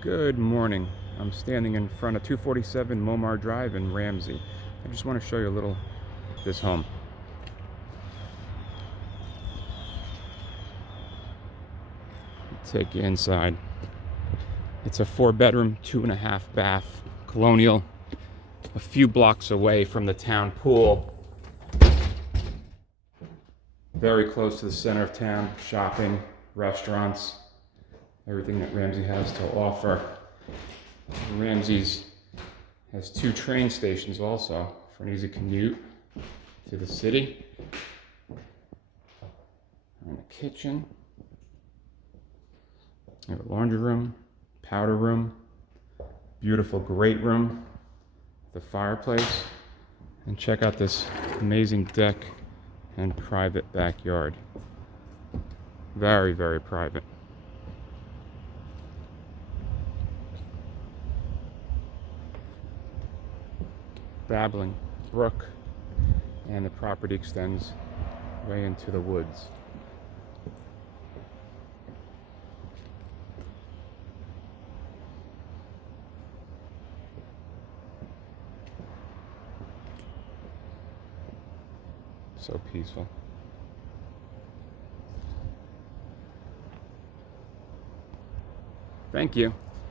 Good morning. I'm standing in front of 247 Momar Drive in Ramsey. I just want to show you a little of this home. Take you inside. It's a 4-bedroom, 2.5 bath colonial, a few blocks away from the town pool. Very close to the center of town, shopping, restaurants, everything that Ramsey has to offer. Ramsey's has 2 train stations also for an easy commute to the city. And a kitchen. We have a laundry room, powder room, beautiful great room, the fireplace, and check out this amazing deck and private backyard. Very, very private. Babbling brook, and the property extends way into the woods. So peaceful. Thank you.